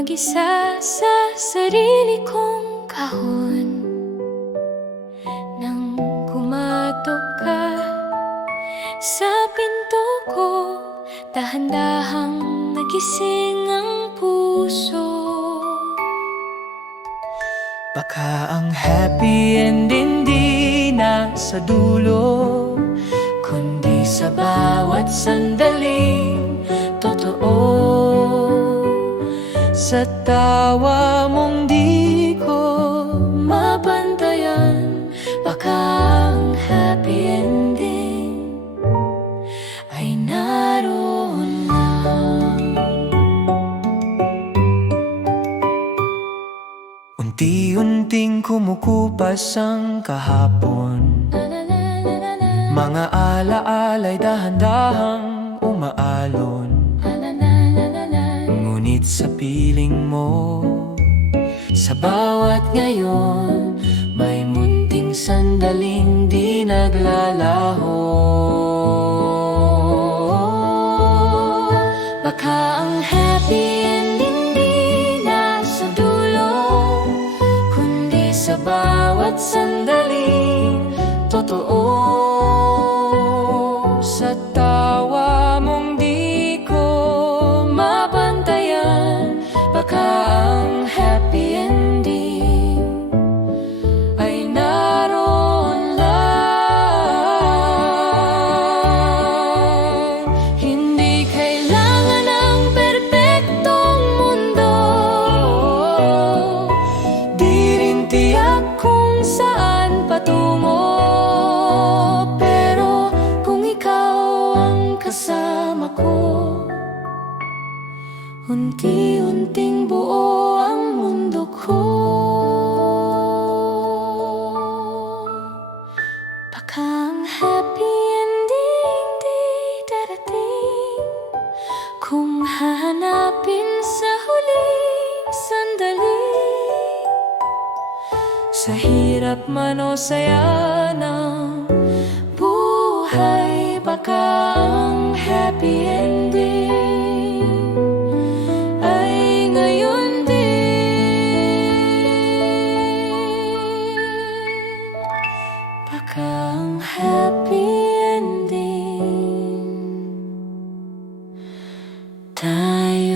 mag-isa sa sarili kong kahon. Nang kumatok ka sa pinto ko, dahan-dahang nagising ang puso. Baka ang happy ending di nasa dulo, kundi sa bawat sandaling totoo. Sa tawa mong di ko mabantayan, baka ang happy ending ay naroon na. Unti-unting kumukupas ang kahapon, mga alaala'y dahan-dahang umaalon. Ngunit sa piling mo, sa bawat ngayon, may munting sandaling di naglalaho. Baka ang happy ending di nasa dulo, kundi sa bawat sandaling totoo. Sa tawa mong di ko mabantayan, Baka ang happy ending ay naroon lang. hindi kailangan ng perpektong mundo, Di rin tiyak kung saan patungo. Pero kung ikaw ang kasama ko, unti-unting buo ang mundo ko. Baka ang happy ending di darating, kung hahanapin sa huling sandali. sa hirap man o saya ng buhay, Baka ang happy ending ay ngayon din. Baka ang happy ending tayo